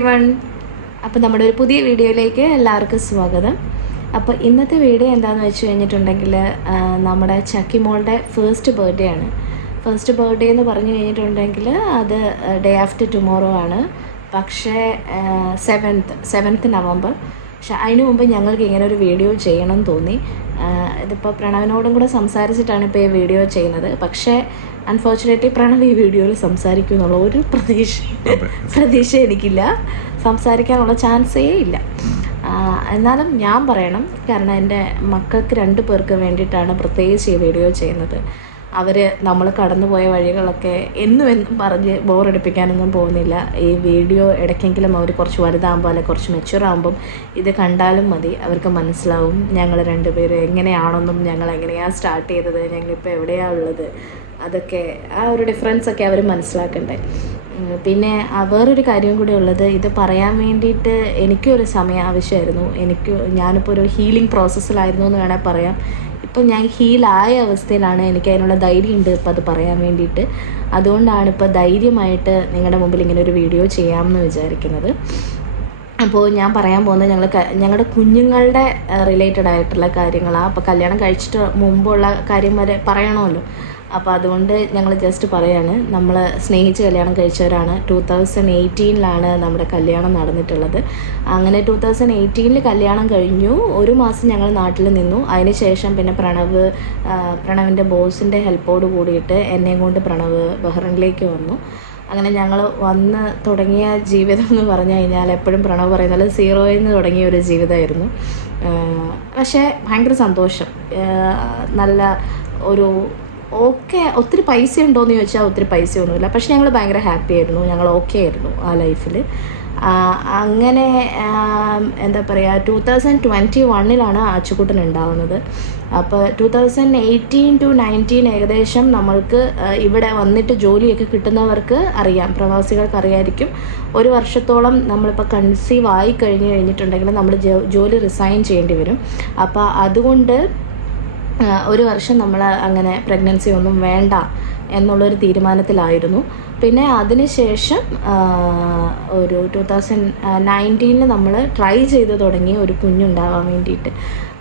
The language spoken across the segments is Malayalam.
എവ്രിവൺ. അപ്പോൾ നമ്മുടെ ഒരു പുതിയ വീഡിയോയിലേക്ക് എല്ലാവർക്കും സ്വാഗതം. അപ്പോൾ ഇന്നത്തെ വീഡിയോ എന്താണെന്ന് വെച്ച് കഴിഞ്ഞിട്ടുണ്ടെങ്കിൽ നമ്മുടെ ചക്കി മോളുടെ ഫസ്റ്റ് ബർത്ത്ഡേ ആണ്. ഫസ്റ്റ് ബർത്ത്ഡേ എന്ന് പറഞ്ഞു കഴിഞ്ഞിട്ടുണ്ടെങ്കിൽ അത് ഡേ ആഫ്റ്റർ ടുമോറോ ആണ്. പക്ഷേ 7th നവംബർ. പക്ഷെ അതിനു മുമ്പ് ഞങ്ങൾക്ക് ഇങ്ങനെ ഒരു വീഡിയോ ചെയ്യണം തോന്നി. ഇതിപ്പോൾ പ്രണവിനോടും കൂടെ സംസാരിച്ചിട്ടാണ് ഇപ്പോൾ ഈ വീഡിയോ ചെയ്യുന്നത്. പക്ഷേ അൺഫോർച്ചുനേറ്റ്ലി പ്രണവ് ഈ വീഡിയോയിൽ സംസാരിക്കും എന്നുള്ള ഒരു പ്രതീക്ഷ എനിക്കില്ല. സംസാരിക്കാനുള്ള ചാൻസേ ഇല്ല. എന്നാലും ഞാൻ പറയണം, കാരണം എൻ്റെ മക്കൾക്ക് 2 പേർക്ക് വേണ്ടിയിട്ടാണ് പ്രത്യേകിച്ച് ഈ വീഡിയോ ചെയ്യുന്നത്. അവർ നമ്മൾ കടന്നുപോയ വഴികളൊക്കെ എന്നും പറഞ്ഞ് ബോറടിപ്പിക്കാനൊന്നും പോകുന്നില്ല. ഈ വീഡിയോ ഇടയ്ക്കെങ്കിലും അവർ കുറച്ച് വലുതാകുമ്പോൾ അല്ലെങ്കിൽ കുറച്ച് മെച്യൂറാകുമ്പം ഇത് കണ്ടാലും മതി, അവർക്ക് മനസ്സിലാവും ഞങ്ങൾ 2 പേര് എങ്ങനെയാണെന്നും ഞങ്ങൾ എങ്ങനെയാണ് സ്റ്റാർട്ട് ചെയ്തത്, ഞങ്ങളിപ്പോൾ എവിടെയാണ് ഉള്ളത്, അതൊക്കെ ആ ഒരു ഡിഫറൻസൊക്കെ അവർ മനസ്സിലാക്കണ്ടേ. പിന്നെ വേറൊരു കാര്യം കൂടി ഉള്ളത്, ഇത് പറയാൻ വേണ്ടിയിട്ട് എനിക്കൊരു സമയം ആവശ്യമായിരുന്നു. ഞാനിപ്പോൾ ഒരു ഹീലിംഗ് പ്രോസസ്സിലായിരുന്നു എന്ന് വേണേൽ പറയാം. ഇപ്പം ഞാൻ ഹീലായ അവസ്ഥയിലാണ്. എനിക്ക് അതിനുള്ള ധൈര്യമുണ്ട് ഇപ്പം അത് പറയാൻ വേണ്ടിയിട്ട്. അതുകൊണ്ടാണ് ഇപ്പോൾ ധൈര്യമായിട്ട് നിങ്ങളുടെ മുമ്പിൽ ഇങ്ങനെ ഒരു വീഡിയോ ചെയ്യാമെന്ന് വിചാരിക്കുന്നത്. അപ്പോൾ ഞാൻ പറയാൻ പോകുന്നത് ഞങ്ങളുടെ കുഞ്ഞുങ്ങളുടെ റിലേറ്റഡ് ആയിട്ടുള്ള കാര്യങ്ങളാണ്. അപ്പോൾ കല്യാണം കഴിച്ചിട്ട് മുമ്പുള്ള കാര്യം വരെ പറയണമല്ലോ. അപ്പോൾ അതുകൊണ്ട് ഞങ്ങൾ ജസ്റ്റ് പറയാണ്, നമ്മൾ സ്നേഹിച്ച് കല്യാണം കഴിച്ചവരാണ്. 2018 നമ്മുടെ കല്യാണം നടന്നിട്ടുള്ളത്. അങ്ങനെ 2018 കല്യാണം കഴിഞ്ഞു. 1 മാസം ഞങ്ങൾ നാട്ടിൽ നിന്നു. അതിനുശേഷം പിന്നെ പ്രണവിൻ്റെ ബോസിൻ്റെ ഹെൽപ്പോട് കൂടിയിട്ട് എന്നെയും കൊണ്ട് പ്രണവ് ബഹ്റിനിലേക്ക് വന്നു. അങ്ങനെ ഞങ്ങൾ വന്ന് തുടങ്ങിയ ജീവിതം എന്ന് പറഞ്ഞു കഴിഞ്ഞാൽ എപ്പോഴും പ്രണവ് പറയുന്നത് 0യിൽ നിന്ന് തുടങ്ങിയ ഒരു ജീവിതമായിരുന്നു. പക്ഷേ ഭയങ്കര സന്തോഷം. നല്ല ഒരു ഒത്തിരി പൈസ ഉണ്ടോയെന്ന് ചോദിച്ചാൽ ഒത്തിരി പൈസയൊന്നുമില്ല. പക്ഷെ ഞങ്ങൾ ഭയങ്കര ഹാപ്പി ആയിരുന്നു. ഞങ്ങൾ ഓക്കെ ആയിരുന്നു ആ ലൈഫിൽ. അങ്ങനെ എന്താ പറയുക, 2021 ആച്ചുക്കുട്ടൻ ഉണ്ടാവുന്നത്. അപ്പോൾ 2018 to 2019 ഏകദേശം നമ്മൾക്ക് ഇവിടെ വന്നിട്ട് ജോലിയൊക്കെ കിട്ടുന്നവർക്ക് അറിയാം, പ്രവാസികൾക്ക് അറിയായിരിക്കും. 1 വർഷത്തോളം നമ്മളിപ്പോൾ കൺസീവ് ആയി കഴിഞ്ഞിട്ടുണ്ടെങ്കിൽ നമ്മൾ ജോലി റിസൈൻ ചെയ്യേണ്ടി വരും. അപ്പോൾ അതുകൊണ്ട് 1 വർഷം നമ്മൾ അങ്ങനെ പ്രഗ്നൻസി ഒന്നും വേണ്ട എന്നുള്ളൊരു തീരുമാനത്തിലായിരുന്നു. പിന്നെ അതിനുശേഷം ഒരു 2019 നമ്മൾ ട്രൈ ചെയ്ത് തുടങ്ങി ഒരു കുഞ്ഞുണ്ടാവാൻ വേണ്ടിയിട്ട്.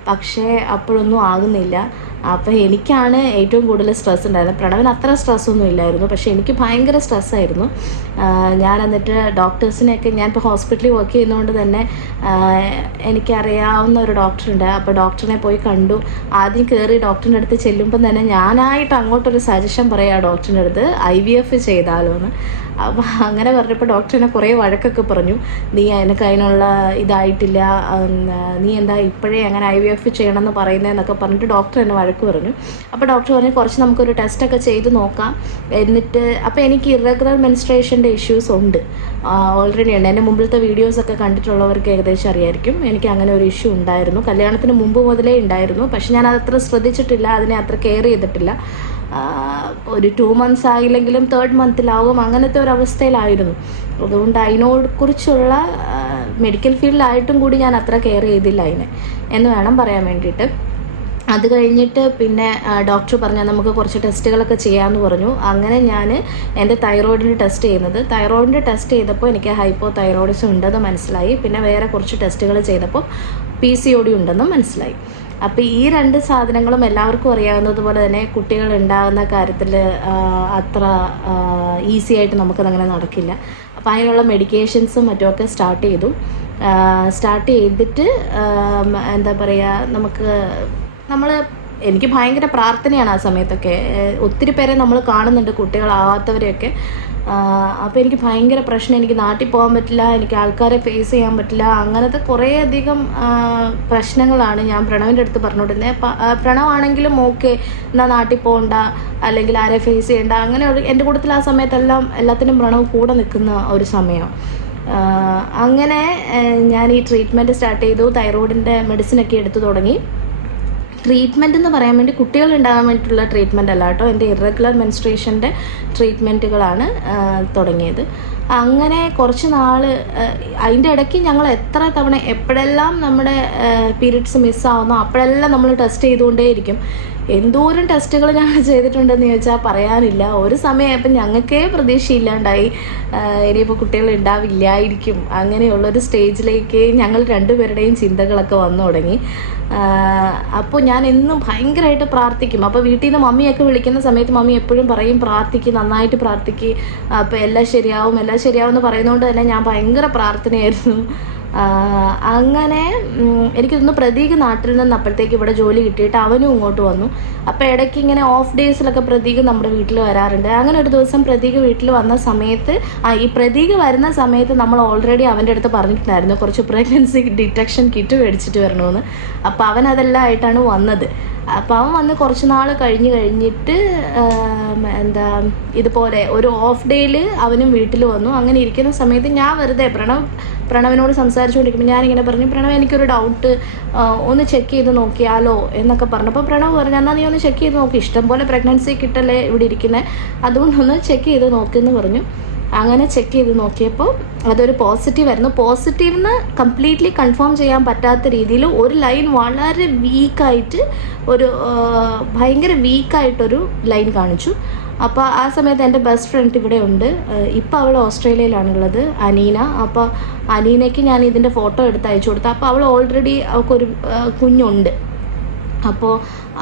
പക്ഷേ അപ്പോഴൊന്നും ആകുന്നില്ല. അപ്പോൾ എനിക്കാണ് ഏറ്റവും കൂടുതൽ സ്ട്രെസ് ഉണ്ടായിരുന്നത്. പ്രണവിന് അത്ര സ്ട്രെസ്സൊന്നും ഇല്ലായിരുന്നു, പക്ഷേ എനിക്ക് ഭയങ്കര സ്ട്രെസ്സായിരുന്നു. ഞാൻ എന്നിട്ട് ഡോക്ടേഴ്സിനെയൊക്കെ, ഞാനിപ്പോൾ ഹോസ്പിറ്റലിൽ വർക്ക് ചെയ്യുന്നതുകൊണ്ട് തന്നെ എനിക്കറിയാവുന്ന ഒരു ഡോക്ടറുണ്ട്. അപ്പോൾ ഡോക്ടറിനെ പോയി കണ്ടു. ആദ്യം കയറി ഡോക്ടറിൻ്റെ അടുത്ത് ചെല്ലുമ്പം തന്നെ ഞാനായിട്ട് അങ്ങോട്ടൊരു സജഷൻ പറയാം ഡോക്ടറിൻ്റെ അടുത്ത്, IVF ചെയ്താലോ എന്ന്. അപ്പോൾ അങ്ങനെ പറഞ്ഞപ്പോൾ ഡോക്ടറിനെ കുറേ വഴക്കൊക്കെ പറഞ്ഞു. നീ അതിനുള്ള ഇതായിട്ടില്ല, നീ എന്താ ഇപ്പോഴേ അങ്ങനെ IVF ചെയ്യണമെന്ന് പറയുന്നതെന്നൊക്കെ പറഞ്ഞിട്ട് ഡോക്ടർ എന്നെ വഴക്ക് പറഞ്ഞു. അപ്പോൾ ഡോക്ടർ പറഞ്ഞു കുറച്ച് നമുക്കൊരു ടെസ്റ്റൊക്കെ ചെയ്ത് നോക്കാം. എന്നിട്ട് അപ്പോൾ എനിക്ക് ഇറഗുലർ മെൻസ്ട്രേഷൻ്റെ ഇഷ്യൂസ് ഉണ്ട്, ഓൾറെഡി ഉണ്ട്. എൻ്റെ മുമ്പിലത്തെ വീഡിയോസൊക്കെ കണ്ടിട്ടുള്ളവർക്ക് ഏകദേശം അറിയായിരിക്കും. എനിക്ക് അങ്ങനെ ഒരു ഇഷ്യൂ ഉണ്ടായിരുന്നു, കല്യാണത്തിന് മുമ്പ് മുതലേ ഉണ്ടായിരുന്നു. പക്ഷെ ഞാൻ അതത്ര ശ്രദ്ധിച്ചിട്ടില്ല, അതിനെ അത്ര കെയർ ചെയ്തിട്ടില്ല. ഒരു 2 months ആയില്ലെങ്കിലും 3rd monthലാവും, അങ്ങനത്തെ ഒരു അവസ്ഥയിലായിരുന്നു. അതുകൊണ്ട് അതിനോടുക്കുറിച്ചുള്ള മെഡിക്കൽ ഫീൽഡിലായിട്ടും കൂടി ഞാൻ അത്ര കെയർ ചെയ്തില്ല അതിനെ എന്ന് വേണം പറയാൻ വേണ്ടിയിട്ട്. അത് കഴിഞ്ഞിട്ട് പിന്നെ ഡോക്ടർ പറഞ്ഞാൽ നമുക്ക് കുറച്ച് ടെസ്റ്റുകളൊക്കെ ചെയ്യാമെന്ന് പറഞ്ഞു. അങ്ങനെ ഞാൻ എൻ്റെ തൈറോയിഡിൻ്റെ ടെസ്റ്റ് ചെയ്യുന്നത്. തൈറോയിഡിൻ്റെ ടെസ്റ്റ് ചെയ്തപ്പോൾ എനിക്ക് ഹൈപ്പോ തൈറോയിഡിസം ഉണ്ടെന്ന് മനസ്സിലായി. പിന്നെ വേറെ കുറച്ച് ടെസ്റ്റുകൾ ചെയ്തപ്പോൾ PCOD ഉണ്ടെന്നും മനസ്സിലായി. അപ്പോൾ ഈ 2 സാധനങ്ങളും എല്ലാവർക്കും അറിയാവുന്നതുപോലെ തന്നെ കുട്ടികൾ ഉണ്ടാകുന്ന കാര്യത്തിൽ അത്ര ഈസി ആയിട്ട് നമുക്കതങ്ങനെ നടക്കില്ല. അപ്പോൾ അതിനുള്ള മെഡിക്കേഷൻസും മറ്റുമൊക്കെ സ്റ്റാർട്ട് ചെയ്തിട്ട് എന്താ പറയുക, എനിക്ക് ഭയങ്കര പ്രാർത്ഥനയാണ് ആ സമയത്തൊക്കെ. ഒത്തിരി പേരെ നമ്മൾ കാണുന്നുണ്ട്, കുട്ടികളാവാത്തവരെയൊക്കെ. അപ്പോൾ എനിക്ക് ഭയങ്കര പ്രശ്നം, എനിക്ക് നാട്ടിൽ പോകാൻ പറ്റില്ല, എനിക്ക് ആൾക്കാരെ ഫേസ് ചെയ്യാൻ പറ്റില്ല, അങ്ങനത്തെ കുറേയധികം പ്രശ്നങ്ങളാണ് ഞാൻ പ്രണവിൻ്റെ അടുത്ത് പറഞ്ഞുകൊണ്ടിരുന്നത്. പ്രണവാണെങ്കിലും ഓക്കെ, എന്നാൽ നാട്ടിൽ പോകണ്ട അല്ലെങ്കിൽ ആരെ ഫേസ് ചെയ്യണ്ട, അങ്ങനെ എൻ്റെ കൂട്ടത്തിൽ ആ സമയത്തെല്ലാം എല്ലാത്തിനും പ്രണവ് കൂടെ നിൽക്കുന്ന ഒരു സമയം. അങ്ങനെ ഞാൻ ഈ ട്രീറ്റ്മെൻറ്റ് സ്റ്റാർട്ട് ചെയ്തു. തൈറോയിഡിൻ്റെ മെഡിസിനൊക്കെ എടുത്തു തുടങ്ങി. ട്രീറ്റ്മെൻറ്റ് എന്ന് പറയാൻ വേണ്ടി കുട്ടികൾ ഉണ്ടാകാൻ വേണ്ടിയിട്ടുള്ള ട്രീറ്റ്മെൻറ്റ് അല്ല കേട്ടോ, എൻ്റെ ഇറഗുലർ മെൻസ്ട്രേഷൻ്റെ ട്രീറ്റ്മെൻറ്റുകളാണ് തുടങ്ങിയത്. അങ്ങനെ കുറച്ച് നാൾ അതിൻ്റെ ഇടയ്ക്ക് ഞങ്ങൾ എത്ര തവണ എപ്പോഴെല്ലാം നമ്മുടെ പീരിയഡ്സ് മിസ്സാവുന്നോ അപ്പോഴെല്ലാം നമ്മൾ ടെസ്റ്റ് ചെയ്തുകൊണ്ടേയിരിക്കും. എന്തോരം ടെസ്റ്റുകൾ ഞങ്ങൾ ചെയ്തിട്ടുണ്ടെന്ന് ചോദിച്ചാൽ പറയാനില്ല. ഒരു സമയമായപ്പോൾ ഞങ്ങൾക്കേ പ്രതീക്ഷയില്ലാണ്ടായി ഇനിയിപ്പോൾ കുട്ടികൾ ഉണ്ടാവില്ലായിരിക്കും. അങ്ങനെയുള്ളൊരു സ്റ്റേജിലേക്ക് ഞങ്ങൾ രണ്ടുപേരുടെയും ചിന്തകളൊക്കെ വന്നു തുടങ്ങി. അപ്പോൾ ഞാൻ എന്നും ഭയങ്കരമായിട്ട് പ്രാർത്ഥിക്കും. അപ്പോൾ വീട്ടിൽ നിന്ന് മമ്മിയൊക്കെ വിളിക്കുന്ന സമയത്ത് മമ്മി എപ്പോഴും പറയും പ്രാർത്ഥിക്ക്, നന്നായിട്ട് പ്രാർത്ഥിക്ക്, അപ്പോൾ എല്ലാം ശരിയാവും എന്ന് പറയുന്നതുകൊണ്ട് തന്നെ ഞാൻ ഭയങ്കര പ്രാർത്ഥനയായിരുന്നു. അങ്ങനെ എനിക്കൊന്ന് പ്രതീക് നാട്ടിൽ നിന്ന് അപ്പോഴത്തേക്ക് ഇവിടെ ജോലി കിട്ടിയിട്ട് അവനും ഇങ്ങോട്ട് വന്നു. അപ്പോൾ ഇടയ്ക്ക് ഇങ്ങനെ ഓഫ് ഡേയ്സിലൊക്കെ പ്രതീക് നമ്മുടെ വീട്ടിൽ വരാറുണ്ട്. അങ്ങനെ ഒരു ദിവസം പ്രതീക് വീട്ടിൽ വന്ന സമയത്ത് ഈ പ്രതീക് വരുന്ന സമയത്ത് നമ്മൾ ഓൾറെഡി അവൻ്റെ അടുത്ത് പറഞ്ഞിട്ടുണ്ടായിരുന്നു കുറച്ച് പ്രഗ്നൻസി ഡിറ്റക്ഷൻ കിറ്റ് മേടിച്ചിട്ട് വരണമെന്ന്. അപ്പോൾ അവൻ അതെല്ലാം ആയിട്ടാണ് വന്നത്. അപ്പോൾ അവൻ വന്ന് കുറച്ച് നാൾ കഴിഞ്ഞിട്ട് ഇതുപോലെ ഒരു ഓഫ് ഡേയിൽ അവനും വീട്ടിൽ വന്നു. അങ്ങനെ ഇരിക്കുന്ന സമയത്ത് ഞാൻ വെറുതെ പ്രണവിനോട് സംസാരിച്ചുകൊണ്ടിരിക്കുമ്പോൾ ഞാനിങ്ങനെ പറഞ്ഞു, പ്രണവ് എനിക്കൊരു ഡൗട്ട്, ഒന്ന് ചെക്ക് ചെയ്ത് നോക്കിയാലോ എന്നൊക്കെ പറഞ്ഞപ്പോൾ പ്രണവ് പറഞ്ഞു, എന്നാൽ നീ ഒന്ന് ചെക്ക് ചെയ്ത് നോക്കി, ഇഷ്ടംപോലെ പ്രഗ്നൻസി കിട്ടല്ലേ ഇവിടെ ഇരിക്കുന്നത്, അതുകൊണ്ടൊന്ന് ചെക്ക് ചെയ്ത് നോക്കിയെന്ന് പറഞ്ഞു. അങ്ങനെ ചെക്ക് ചെയ്ത് നോക്കിയപ്പോൾ അതൊരു പോസിറ്റീവായിരുന്നു. പോസിറ്റീവെന്ന് കംപ്ലീറ്റ്ലി കൺഫേം ചെയ്യാൻ പറ്റാത്ത രീതിയിൽ ഒരു ലൈൻ വളരെ വീക്കായിട്ട്, ഭയങ്കര വീക്കായിട്ടൊരു ലൈൻ കാണിച്ചു. അപ്പോൾ ആ സമയത്ത് എൻ്റെ ബെസ്റ്റ് ഫ്രണ്ട് ഇവിടെ ഉണ്ട്. ഇപ്പോൾ അവൾ ഓസ്ട്രേലിയയിലാണുള്ളത്, അനീന. അപ്പോൾ അനീനയ്ക്ക് ഞാൻ ഇതിൻ്റെ ഫോട്ടോ എടുത്ത് അയച്ചു കൊടുത്തു. അപ്പോൾ അവൾ ഓൾറെഡി അവൾക്കൊരു കുഞ്ഞുണ്ട്. അപ്പോൾ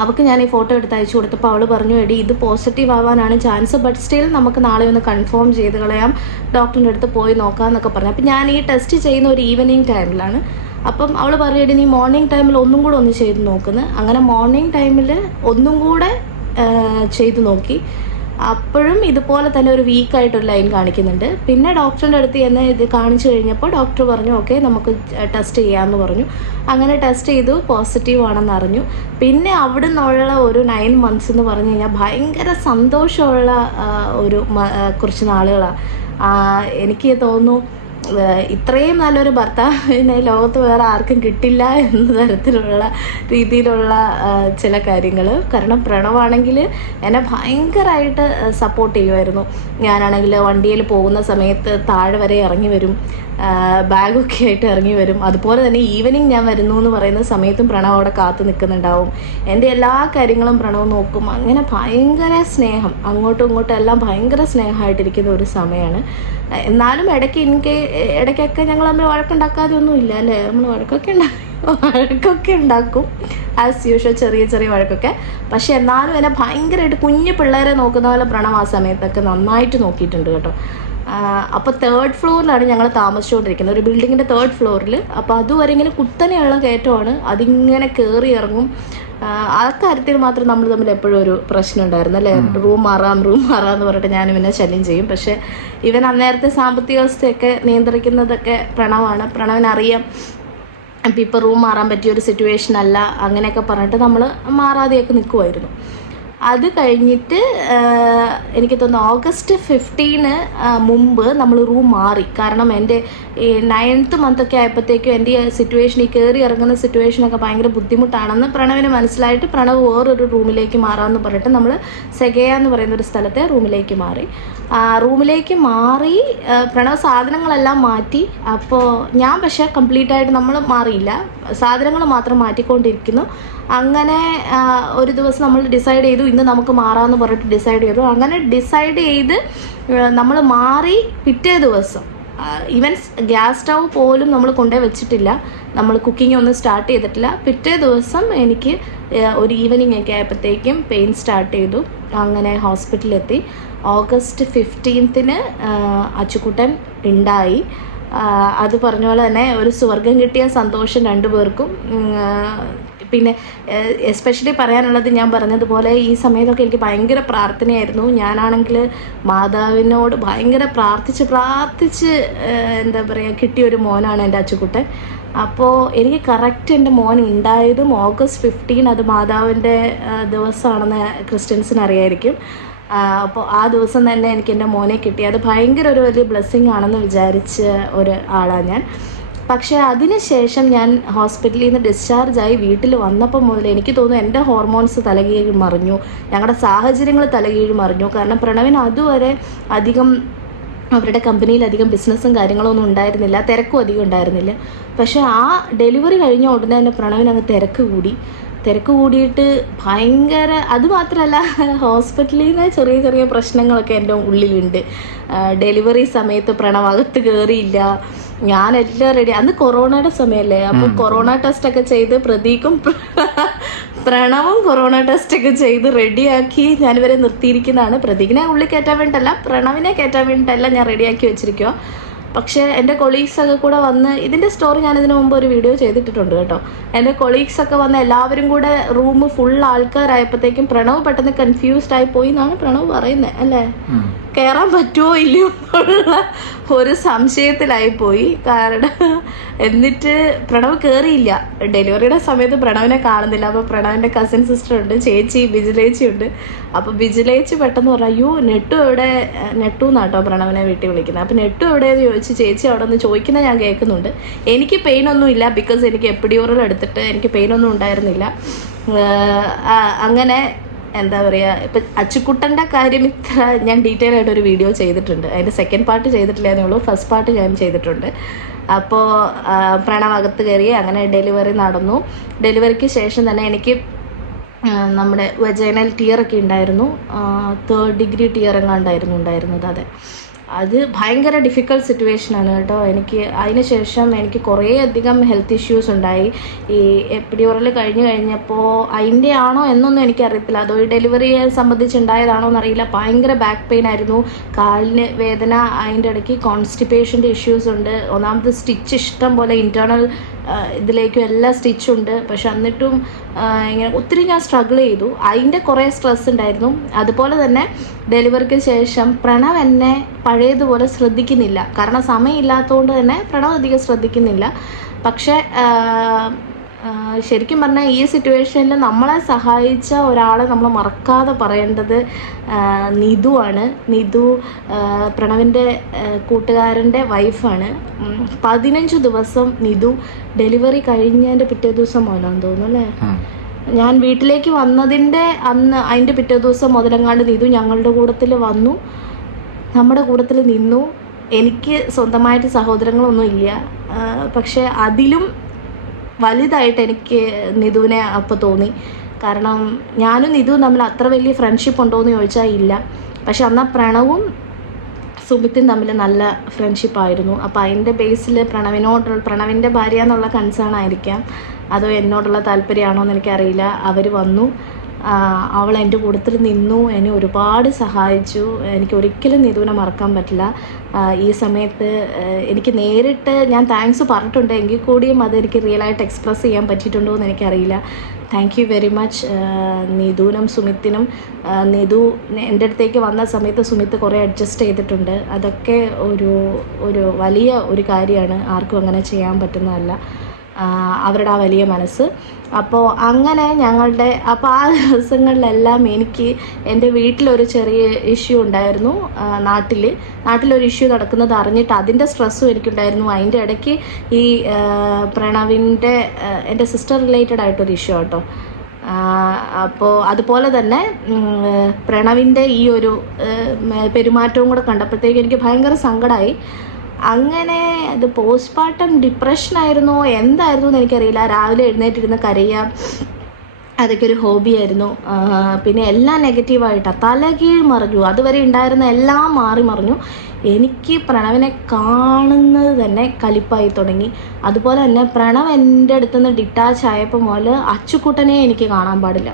അവൾക്ക് ഞാൻ ഈ ഫോട്ടോ എടുത്ത് അയച്ചു കൊടുത്തപ്പോൾ അവൾ പറഞ്ഞു, എടി ഇത് പോസിറ്റീവ് ആവാനാണ് ചാൻസ്, ബട്ട് സ്റ്റിൽ നമുക്ക് നാളെ ഒന്ന് കൺഫേം ചെയ്ത് കളയാം, ഡോക്ടറിൻ്റെ അടുത്ത് പോയി നോക്കാമെന്നൊക്കെ പറഞ്ഞു. അപ്പോൾ ഞാൻ ഈ ടെസ്റ്റ് ചെയ്യുന്ന ഒരു ഈവനിങ് ടൈമിലാണ്. അപ്പം അവൾ പറയും, എടി നീ മോർണിംഗ് ടൈമിൽ ഒന്നും കൂടെ ഒന്ന് ചെയ്ത് നോക്കുന്നത്. അങ്ങനെ മോർണിംഗ് ടൈമിൽ ഒന്നും കൂടെ ചെയ്ത് നോക്കി. അപ്പോഴും ഇതുപോലെ തന്നെ ഒരു വീക്കായിട്ടൊരു ലൈൻ കാണിക്കുന്നുണ്ട്. പിന്നെ ഡോക്ടറിൻ്റെ അടുത്ത് ചെന്ന് ഇത് കാണിച്ചു കഴിഞ്ഞപ്പോൾ ഡോക്ടർ പറഞ്ഞു, ഓക്കെ നമുക്ക് ടെസ്റ്റ് ചെയ്യാമെന്ന് പറഞ്ഞു. അങ്ങനെ ടെസ്റ്റ് ചെയ്തു, പോസിറ്റീവ് ആണെന്ന് അറിഞ്ഞു. പിന്നെ അവിടെ നിന്നുള്ള ഒരു 9 months എന്ന് പറഞ്ഞു കഴിഞ്ഞാൽ ഭയങ്കര സന്തോഷമുള്ള കുറച്ച് നാളുകളാണ്. എനിക്ക് തോന്നുന്നു ഇത്രയും നല്ലൊരു ഭർത്താവിനെ ലോകത്ത് വേറെ ആർക്കും കിട്ടില്ല എന്ന തരത്തിലുള്ള രീതിയിലുള്ള ചില കാര്യങ്ങൾ. കാരണം പ്രണവാണെങ്കിൽ എന്നെ ഭയങ്കരമായിട്ട് സപ്പോർട്ട് ചെയ്യുമായിരുന്നു. ഞാനാണെങ്കിൽ വണ്ടിയിൽ പോകുന്ന സമയത്ത് താഴെ വരെ ഇറങ്ങി വരും, ബാഗൊക്കെ ആയിട്ട് ഇറങ്ങി വരും. അതുപോലെ തന്നെ ഈവനിങ് ഞാൻ വരുന്നു എന്ന് പറയുന്ന സമയത്തും പ്രണവ് അവിടെ കാത്തു നിൽക്കുന്നുണ്ടാവും. എൻ്റെ എല്ലാ കാര്യങ്ങളും പ്രണവ് നോക്കും. അങ്ങനെ ഭയങ്കര സ്നേഹം, അങ്ങോട്ടും ഇങ്ങോട്ടും എല്ലാം ഭയങ്കര സ്നേഹമായിട്ടിരിക്കുന്ന ഒരു സമയമാണ്. എന്നാലും ഇടയ്ക്കൊക്കെ ഞങ്ങൾ തമ്മിൽ വഴക്കുണ്ടാക്കാതെ ഒന്നും ഇല്ല അല്ലേ, നമ്മൾ വഴക്കൊക്കെ ഉണ്ടാക്കും ആസ് യൂഷ്വൽ, ചെറിയ വഴക്കൊക്കെ. പക്ഷെ എന്നാലും എന്നെ ഭയങ്കരമായിട്ട് കുഞ്ഞു പിള്ളേരെ നോക്കുന്ന പോലെ പ്രണവ് ആ സമയത്തൊക്കെ നന്നായിട്ട് നോക്കിയിട്ടുണ്ട് കേട്ടോ. അപ്പോൾ 3rd floorലാണ് ഞങ്ങൾ താമസിച്ചുകൊണ്ടിരിക്കുന്നത്, ഒരു ബിൽഡിങ്ങിൻ്റെ 3rd floor. അപ്പോൾ അതുവരെ ഇങ്ങനെ കുത്തനെയുള്ള കയറ്റമാണ്, അതിങ്ങനെ കയറി ഇറങ്ങും. ആ കാര്യത്തിൽ മാത്രം നമ്മൾ തമ്മിൽ എപ്പോഴും ഒരു പ്രശ്നം ഉണ്ടായിരുന്നു അല്ലേ, റൂം മാറാം എന്ന് പറഞ്ഞിട്ട് ഞാൻ ഇവനെ ശല്യം ചെയ്യും. പക്ഷേ ഇവൻ അന്നേരത്തെ സാമ്പത്തിക വ്യവസ്ഥയൊക്കെ നിയന്ത്രിക്കുന്നതൊക്കെ പ്രണവിനറിയാം. അപ്പോൾ ഇപ്പോൾ റൂം മാറാൻ പറ്റിയൊരു സിറ്റുവേഷൻ അല്ല, അങ്ങനെയൊക്കെ പറഞ്ഞിട്ട് നമ്മൾ മാറാതെയൊക്കെ നിൽക്കുമായിരുന്നു. അത് കഴിഞ്ഞിട്ട് എനിക്ക് തോന്നുന്നു August 15 മുമ്പ് നമ്മൾ റൂം മാറി. കാരണം എൻ്റെ 9th month ഒക്കെ ആയപ്പോഴത്തേക്കും എൻ്റെ സിറ്റുവേഷൻ, ഈ കയറി ഇറങ്ങുന്ന സിറ്റുവേഷനൊക്കെ ഭയങ്കര ബുദ്ധിമുട്ടാണെന്ന് പ്രണവിന് മനസ്സിലായിട്ട് പ്രണവ് വേറൊരു റൂമിലേക്ക് മാറാമെന്ന് പറഞ്ഞിട്ട് നമ്മൾ സെഗയ എന്ന് പറയുന്ന ഒരു സ്ഥലത്തെ റൂമിലേക്ക് മാറി. പ്രണവ് സാധനങ്ങളെല്ലാം മാറ്റി. അപ്പോൾ ഞാൻ പക്ഷേ കംപ്ലീറ്റായിട്ട് നമ്മൾ മാറിയില്ല, സാധനങ്ങൾ മാത്രം മാറ്റിക്കൊണ്ടിരിക്കുന്നു. അങ്ങനെ ഒരു ദിവസം നമ്മൾ ഡിസൈഡ് ചെയ്തു ഇന്ന് നമുക്ക് മാറാമെന്ന് പറഞ്ഞിട്ട് ഡിസൈഡ് ചെയ്തു. അങ്ങനെ ഡിസൈഡ് ചെയ്ത് നമ്മൾ മാറി. പിറ്റേ ദിവസം ഈവൻ ഗ്യാസ് സ്റ്റൗ പോലും നമ്മൾ കൊണ്ടുപോയി വെച്ചിട്ടില്ല, നമ്മൾ കുക്കിംഗ് ഒന്നും സ്റ്റാർട്ട് ചെയ്തിട്ടില്ല. പിറ്റേ ദിവസം എനിക്ക് ഒരു ഈവനിങ് ഒക്കെ ആയപ്പോഴത്തേക്കും പെയിൻ സ്റ്റാർട്ട് ചെയ്തു. അങ്ങനെ ഹോസ്പിറ്റലിലെത്തി. August 15 അച്ചുക്കുട്ടൻ ഉണ്ടായി. അത് പറഞ്ഞ പോലെ തന്നെ ഒരു സ്വർഗം കിട്ടിയ സന്തോഷം രണ്ടുപേർക്കും. പിന്നെ എസ്പെഷ്യലി പറയാനുള്ളത്, ഞാൻ പറഞ്ഞതുപോലെ ഈ സമയത്തൊക്കെ എനിക്ക് ഭയങ്കര പ്രാർത്ഥനയായിരുന്നു. ഞാനാണെങ്കിൽ മാതാവിനോട് ഭയങ്കര പ്രാർത്ഥിച്ച് എന്താ പറയുക, കിട്ടിയൊരു മോനാണ് എൻ്റെ അച്ചുക്കുട്ടൻ. അപ്പോൾ എനിക്ക് കറക്റ്റ് എൻ്റെ മോൻ ഉണ്ടായതും August 15, അത് മാതാവിൻ്റെ ദിവസമാണെന്ന് ക്രിസ്ത്യൻസിന് അറിയായിരിക്കും. അപ്പോൾ ആ ദിവസം തന്നെ എനിക്ക് എൻ്റെ മോനെ കിട്ടി. അത് ഭയങ്കര ഒരു വലിയ ബ്ലെസ്സിങ് ആണെന്ന് വിചാരിച്ച ആളാണ് ഞാൻ. പക്ഷേ അതിനുശേഷം ഞാൻ ഹോസ്പിറ്റലിൽ നിന്ന് ഡിസ്ചാർജായി വീട്ടിൽ വന്നപ്പോൾ മുതൽ എനിക്ക് തോന്നുന്നു എൻ്റെ ഹോർമോൺസ് തലകീഴ് മറിഞ്ഞു, ഞങ്ങളുടെ സാഹചര്യങ്ങൾ തലകീഴ് മറിഞ്ഞു. കാരണം പ്രണവിന് അതുവരെ അധികം അവരുടെ കമ്പനിയിൽ അധികം ബിസിനസ്സും കാര്യങ്ങളൊന്നും ഉണ്ടായിരുന്നില്ല, തിരക്കും അധികം ഉണ്ടായിരുന്നില്ല. പക്ഷേ ആ ഡെലിവറി കഴിഞ്ഞ ഉടനെ തന്നെ പ്രണവിന് അങ്ങ് തിരക്ക് കൂടി. തിരക്ക് കൂടിയിട്ട് ഭയങ്കര, അതുമാത്രമല്ല ഹോസ്പിറ്റലിൽ നിന്ന് ചെറിയ ചെറിയ പ്രശ്നങ്ങളൊക്കെ എൻ്റെ ഉള്ളിലുണ്ട്. ഡെലിവറി സമയത്ത് പ്രണവകത്ത് കയറിയില്ല, ഞാനെല്ലാം റെഡി. അന്ന് കൊറോണയുടെ സമയമല്ലേ, അപ്പോൾ കൊറോണ ടെസ്റ്റൊക്കെ ചെയ്ത് പ്രതീകും പ്രണവും കൊറോണ ടെസ്റ്റൊക്കെ ചെയ്ത് റെഡിയാക്കി ഞാനിവരെ നിർത്തിയിരിക്കുന്നതാണ്. പ്രതീകിനെ ഉള്ളിൽ കയറ്റാൻ വേണ്ടിയിട്ടല്ല, പ്രണവിനെ കയറ്റാൻ വേണ്ടിയിട്ടല്ല ഞാൻ റെഡിയാക്കി വെച്ചിരിക്കുക. പക്ഷേ എൻ്റെ കൊളീഗ്സൊക്കെ കൂടെ വന്ന്, ഇതിൻ്റെ സ്റ്റോറി ഞാനിതിനു മുമ്പ് ഒരു വീഡിയോ ചെയ്തിട്ടുണ്ട് കേട്ടോ. എൻ്റെ കൊളീഗ്സൊക്കെ വന്ന് എല്ലാവരും കൂടെ റൂം ഫുൾ ആൾക്കാരായപ്പോഴത്തേക്കും പ്രണവ് പെട്ടെന്ന് കൺഫ്യൂസ്ഡ് ആയി പോയി എന്നാണ് പ്രണവ് പറയുന്നത് അല്ലേ. കയറാൻ പറ്റുമോ ഇല്ലയോ എന്നുള്ള ഒരു സംശയത്തിലായി പോയി. കാരണം എന്നിട്ട് പ്രണവ് കയറിയില്ല. ഡെലിവറിയുടെ സമയത്ത് പ്രണവിനെ കാണുന്നില്ല. അപ്പോൾ പ്രണവിൻ്റെ കസിൻ സിസ്റ്റർ ഉണ്ട്, ചേച്ചി ബിജുലേച്ചി ഉണ്ട്. അപ്പോൾ ബിജുലേച്ചി പെട്ടെന്ന് പറഞ്ഞു, അയ്യോ നെട്ടു എവിടെ, നെട്ടു എന്നാട്ടോ പ്രണവിനെ വീട്ടിൽ വിളിക്കുന്നത്. അപ്പോൾ നെട്ടു എവിടെയെന്ന് ചോദിച്ച് ചേച്ചി അവിടെ നിന്ന് ചോദിക്കുന്നത് ഞാൻ കേൾക്കുന്നുണ്ട്. എനിക്ക് പെയിനൊന്നും ഇല്ല, ബിക്കോസ് എനിക്ക് എപ്പിഡ്യൂറൽ എടുത്തിട്ട് എനിക്ക് പെയിനൊന്നും ഉണ്ടായിരുന്നില്ല. അങ്ങനെ എന്താ പറയുക, ഇപ്പം അച്ചുക്കുട്ടൻ്റെ കാര്യം ഇത്ര ഞാൻ ഡീറ്റെയിൽ ആയിട്ടൊരു വീഡിയോ ചെയ്തിട്ടുണ്ട്. അതിൻ്റെ സെക്കൻഡ് പാർട്ട് ചെയ്തിട്ടില്ല എന്നേ ഉള്ളൂ, ഫസ്റ്റ് പാർട്ട് ഞാൻ ചെയ്തിട്ടുണ്ട്. അപ്പോൾ പ്രണവകത്ത് കയറി അങ്ങനെ ഡെലിവറി നടന്നു. ഡെലിവറിക്ക് ശേഷം തന്നെ എനിക്ക് നമ്മുടെ വെജൈനൽ ടിയറൊക്കെ ഉണ്ടായിരുന്നു. 3rd degree ടിയർ ഉണ്ടായിരുന്നത്. അത് ഭയങ്കര ഡിഫിക്കൽട്ട് സിറ്റുവേഷനാണ് കേട്ടോ. അതിന് ശേഷം എനിക്ക് കുറേ അധികം ഹെൽത്ത് ഇഷ്യൂസ് ഉണ്ടായി. ഈ എപ്പിഡ്യൂറൽ കഴിഞ്ഞപ്പോൾ അതിൻ്റെ ആണോ എന്നൊന്നും എനിക്കറിയത്തില്ല, അതോ ഈ ഡെലിവറിയെ സംബന്ധിച്ചുണ്ടായതാണോ എന്നറിയില്ല. ഭയങ്കര ബാക്ക് പെയിൻ ആയിരുന്നു, കാലിന് വേദന, അതിൻ്റെ ഇടയ്ക്ക് കോൺസ്റ്റിപ്പേഷൻ്റെ ഇഷ്യൂസ് ഉണ്ട്. ഒന്നാമത് സ്റ്റിച്ച് ഇഷ്ടം പോലെ ഇൻറ്റേർണൽ ഇതിലേക്കും എല്ലാ സ്റ്റിച്ചുണ്ട്. പക്ഷെ എന്നിട്ടും ഇങ്ങനെ ഒത്തിരി ഞാൻ സ്ട്രഗിൾ ചെയ്തു. അതിൻ്റെ കുറേ സ്ട്രെസ് ഉണ്ടായിരുന്നു. അതുപോലെ തന്നെ ഡെലിവറിക്ക് ശേഷം പ്രണവ് എന്നെ പഴയതുപോലെ ശ്രദ്ധിക്കുന്നില്ല. കാരണം സമയമില്ലാത്തതുകൊണ്ട് തന്നെ പ്രണവ് അധികം ശ്രദ്ധിക്കുന്നില്ല. പക്ഷേ ശരിക്കും പറഞ്ഞാൽ ഈ സിറ്റുവേഷനിൽ നമ്മളെ സഹായിച്ച ഒരാളെ നമ്മൾ മറക്കാതെ പറയേണ്ടത് നിധു ആണ്. നിധു പ്രണവിൻ്റെ കൂട്ടുകാരൻ്റെ വൈഫാണ്. 15 ദിവസം നിധു ഡെലിവറി കഴിഞ്ഞതിൻ്റെ പിറ്റേ ദിവസം മുതലാന്ന് തോന്നുന്നു അല്ലേ, ഞാൻ വീട്ടിലേക്ക് വന്നതിൻ്റെ അന്ന് അതിൻ്റെ പിറ്റേ ദിവസം മുതലെങ്ങാണ്ട് നിധു ഞങ്ങളുടെ കൂട്ടത്തിൽ വന്നു, നമ്മുടെ കൂട്ടത്തിൽ നിന്നു. എനിക്ക് സ്വന്തമായിട്ട് സഹോദരങ്ങളൊന്നും ഇല്ല, പക്ഷേ അതിലും വലുതായിട്ട് എനിക്ക് നിധുവിനെ അപ്പോൾ തോന്നി. കാരണം ഞാനും നിധുവും തമ്മിൽ അത്ര വലിയ ഫ്രണ്ട്ഷിപ്പ് ഉണ്ടോ എന്ന് ചോദിച്ചാൽ ഇല്ല. പക്ഷെ എന്നാൽ പ്രണവും സുമിത്തും തമ്മിൽ നല്ല ഫ്രണ്ട്ഷിപ്പായിരുന്നു. അപ്പോൾ അതിൻ്റെ ബേസിൽ പ്രണവിൻ്റെ ഭാര്യ എന്നുള്ള കൺസേൺ ആയിരിക്കാം, അതോ എന്നോടുള്ള താല്പര്യമാണോ എന്ന് എനിക്കറിയില്ല. അവർ വന്നു, അവൾ എൻ്റെ കൂട്ടത്തിൽ നിന്നു, എന്നെ ഒരുപാട് സഹായിച്ചു. എനിക്ക് ഒരിക്കലും നിധുവിനെ മറക്കാൻ പറ്റില്ല. ഈ സമയത്ത് എനിക്ക് നേരിട്ട് ഞാൻ താങ്ക്സ് പറഞ്ഞിട്ടുണ്ട്, എങ്കിൽ കൂടിയും അതെനിക്ക് റിയലായിട്ട് എക്സ്പ്രസ് ചെയ്യാൻ പറ്റിയിട്ടുണ്ടോ എന്ന് എനിക്കറിയില്ല. താങ്ക് യു വെരി മച്ച് നിധുവിനും സുമിത്തിനും. നിധു എൻ്റെ അടുത്തേക്ക് വന്ന സമയത്ത് സുമിത്ത് കുറേ അഡ്ജസ്റ്റ് ചെയ്തിട്ടുണ്ട്. അതൊക്കെ ഒരു വലിയ ഒരു കാര്യമാണ്, ആർക്കും അങ്ങനെ ചെയ്യാൻ പറ്റുന്നതല്ല, അവരുടെ ആ വലിയ മനസ്സ്. അപ്പോൾ അങ്ങനെ അപ്പോൾ ആ ദിവസങ്ങളിലെല്ലാം എനിക്ക് എൻ്റെ വീട്ടിലൊരു ചെറിയ ഇഷ്യൂ ഉണ്ടായിരുന്നു. നാട്ടിലൊരു ഇഷ്യൂ നടക്കുന്നത് അറിഞ്ഞിട്ട് അതിൻ്റെ സ്ട്രെസ്സും എനിക്കുണ്ടായിരുന്നു. അതിൻ്റെ ഇടയ്ക്ക് ഈ പ്രണവിൻ്റെ എൻ്റെ സിസ്റ്റർ റിലേറ്റഡ് ആയിട്ടൊരു ഇഷ്യൂ കേട്ടോ. അപ്പോൾ അതുപോലെ തന്നെ പ്രണവിൻ്റെ ഈ ഒരു പെരുമാറ്റവും കൂടെ കണ്ടപ്പോഴത്തേക്ക് എനിക്ക് ഭയങ്കര സങ്കടമായി. അങ്ങനെ അത് പോസ്റ്റ്മോർട്ടം ഡിപ്രഷനായിരുന്നോ എന്തായിരുന്നു എന്ന് എനിക്കറിയില്ല. രാവിലെ എഴുന്നേറ്റിരുന്ന് കരയുക, അതൊക്കെ ഒരു ഹോബിയായിരുന്നു. പിന്നെ എല്ലാം നെഗറ്റീവായിട്ടാണ്, തലകീഴ് മറിഞ്ഞു. അതുവരെ ഉണ്ടായിരുന്ന എല്ലാം മാറി മറിഞ്ഞു. എനിക്ക് പ്രണവിനെ കാണുന്നത് തന്നെ കലിപ്പായി തുടങ്ങി. അതുപോലെ തന്നെ പ്രണവ് എൻ്റെ അടുത്തുനിന്ന് ഡിറ്റാച്ച് ആയപ്പോൾ മുതൽ അച്ചുക്കുട്ടനെ എനിക്ക് കാണാൻ പാടില്ല.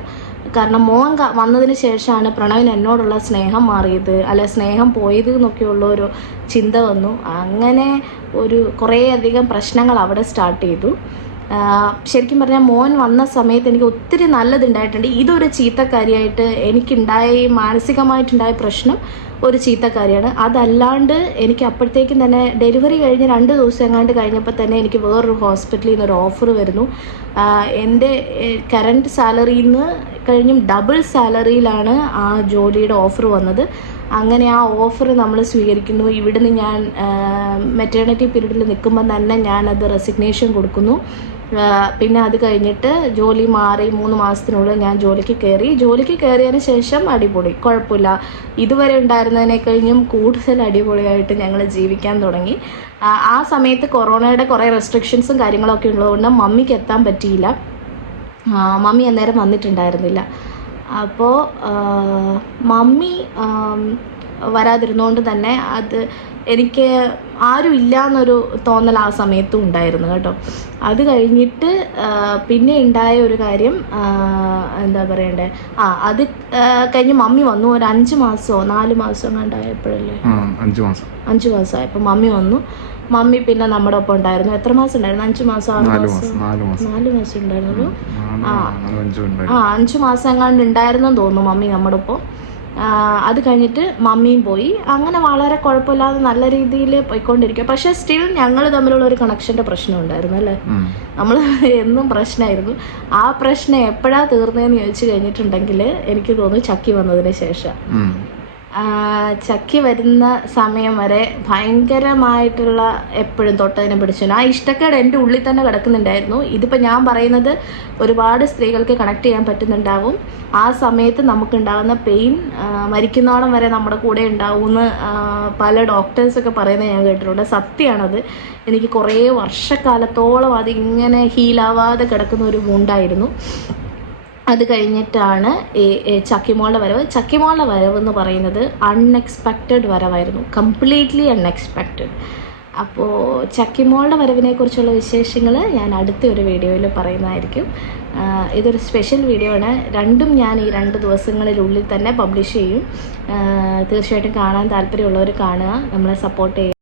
കാരണം മോൻ വന്നതിന് ശേഷമാണ് പ്രണവിന് എന്നോടുള്ള സ്നേഹം മാറിയത്, അല്ല സ്നേഹം പോയത് എന്നൊക്കെയുള്ള ഒരു ചിന്ത വന്നു. അങ്ങനെ കുറേയധികം പ്രശ്നങ്ങൾ അവിടെ സ്റ്റാർട്ട് ചെയ്തു. ശരിക്കും പറഞ്ഞാൽ മോൻ വന്ന സമയത്ത് എനിക്ക് ഒത്തിരി നല്ലതുണ്ടായിട്ടുണ്ട്. ഇതൊരു ചീത്തക്കാരിയായിട്ട് മാനസികമായിട്ടുണ്ടായ പ്രശ്നം ഒരു ചീത്തക്കാരിയാണ്. അതല്ലാണ്ട് എനിക്ക് അപ്പോഴത്തേക്കും തന്നെ ഡെലിവറി കഴിഞ്ഞ് 2 ദിവസം എങ്ങാണ്ട് കഴിഞ്ഞപ്പോൾ തന്നെ എനിക്ക് വേറൊരു ഹോസ്പിറ്റലിൽ നിന്നൊരു ഓഫർ വരുന്നു. എൻ്റെ കറൻറ്റ് സാലറിയിൽ നിന്ന് കഴിഞ്ഞും ഡബിൾ സാലറിയിലാണ് ആ ജോലിയുടെ ഓഫർ വന്നത്. അങ്ങനെ ആ ഓഫർ നമ്മൾ സ്വീകരിക്കുന്നു. ഇവിടുന്ന് ഞാൻ മെറ്റേണിറ്റി പീരീഡിൽ നിൽക്കുമ്പോൾ തന്നെ ഞാനത് റെസിഗ്നേഷൻ കൊടുക്കുന്നു. പിന്നെ അത് കഴിഞ്ഞിട്ട് ജോലി മാറി 3 മാസത്തിനുള്ളിൽ ഞാൻ ജോലിക്ക് കയറിയതിന് ശേഷം അടിപൊളി, കുഴപ്പമില്ല, ഇതുവരെ ഉണ്ടായിരുന്നതിനെ കഴിഞ്ഞും കൂടുതൽ അടിപൊളിയായിട്ട് ഞങ്ങൾ ജീവിക്കാൻ തുടങ്ങി. ആ സമയത്ത് കൊറോണയുടെ കുറേ റെസ്ട്രിക്ഷൻസും കാര്യങ്ങളൊക്കെ ഉള്ളതുകൊണ്ട് മമ്മിക്ക് എത്താൻ പറ്റിയില്ല. മമ്മി അന്നേരം വന്നിട്ടുണ്ടായിരുന്നില്ല. അപ്പോൾ മമ്മി വരാതിരുന്നുകൊണ്ട് തന്നെ അത് എനിക്ക് ആരും ഇല്ല എന്നൊരു തോന്നൽ ആ സമയത്തും ഉണ്ടായിരുന്നു കേട്ടോ. അത് കഴിഞ്ഞിട്ട് പിന്നെ ഉണ്ടായ ഒരു കാര്യം എന്താ പറയണ്ടേ, അത് കഴിഞ്ഞ് മമ്മി വന്നു. ഒരു 5 മാസമോ 4 മാസം കണ്ടായപ്പോഴല്ലേ, 5 മാസമായപ്പോൾ മമ്മി വന്നു. മമ്മി പിന്നെ നമ്മുടെ ഒപ്പം ഉണ്ടായിരുന്നു. എത്ര മാസം ഉണ്ടായിരുന്നു? 5 മാസം 4 മാസം ഉണ്ടായിരുന്നു. 5 മാസം എങ്ങാണ്ട് ഉണ്ടായിരുന്നെന്ന് തോന്നുന്നു മമ്മി നമ്മുടെ ഒപ്പം. അത് കഴിഞ്ഞിട്ട് മമ്മിയും പോയി. അങ്ങനെ വളരെ കുഴപ്പമില്ലാതെ നല്ല രീതിയിൽ പോയിക്കൊണ്ടിരിക്കുക. പക്ഷെ സ്റ്റിൽ ഞങ്ങൾ തമ്മിലുള്ള ഒരു കണക്ഷൻ്റെ പ്രശ്നം ഉണ്ടായിരുന്നു അല്ലേ. നമ്മൾ എന്നും പ്രശ്നമായിരുന്നു. ആ പ്രശ്നം എപ്പോഴാണ് തീർന്നതെന്ന് ചോദിച്ചു കഴിഞ്ഞിട്ടുണ്ടെങ്കിൽ എനിക്ക് തോന്നുന്നു ചക്കി വന്നതിന് ശേഷം. ചക്കി വരുന്ന സമയം വരെ ഭയങ്കരമായിട്ടുള്ള എപ്പോഴും തൊട്ടതിനെ പിടിച്ചു. ആ ഇഷ്ടക്കേട് എൻ്റെ ഉള്ളിൽ തന്നെ കിടക്കുന്നുണ്ടായിരുന്നു. ഇതിപ്പോൾ ഞാൻ പറയുന്നത് ഒരുപാട് സ്ത്രീകൾക്ക് കണക്ട് ചെയ്യാൻ പറ്റുന്നുണ്ടാവും. ആ സമയത്ത് നമുക്കുണ്ടാകുന്ന പെയിൻ മരിക്കുന്നോളം വരെ നമ്മുടെ കൂടെ ഉണ്ടാവുമെന്ന് പല ഡോക്ടേഴ്സൊക്കെ പറയുന്നത് ഞാൻ കേട്ടിട്ടുണ്ട്. സത്യമാണത്. എനിക്ക് കുറേ വർഷക്കാലത്തോളം അതിങ്ങനെ ഹീലാവാതെ കിടക്കുന്ന ഒരു വുണ്ടായിരുന്നു. അത് കഴിഞ്ഞിട്ടാണ് ഈ ചക്കിമോളുടെ വരവ്. ചക്കിമോളുടെ വരവ് എന്ന് പറയുന്നത് അൺഎക്സ്പെക്റ്റഡ് വരവായിരുന്നു, കംപ്ലീറ്റ്ലി അൺഎക്സ്പെക്റ്റഡ്. അപ്പോൾ ചക്കിമോളുടെ വരവിനെക്കുറിച്ചുള്ള വിശേഷങ്ങൾ ഞാൻ അടുത്ത ഒരു വീഡിയോയിൽ പറയുന്നതായിരിക്കും. ഇതൊരു സ്പെഷ്യൽ വീഡിയോ ആണ്. രണ്ടും ഞാൻ ഈ 2 ദിവസങ്ങളിലുള്ളിൽ തന്നെ പബ്ലിഷ് ചെയ്യും. തീർച്ചയായിട്ടും കാണാൻ താല്പര്യമുള്ളവർ കാണുക, നമ്മളെ സപ്പോർട്ട് ചെയ്യുക.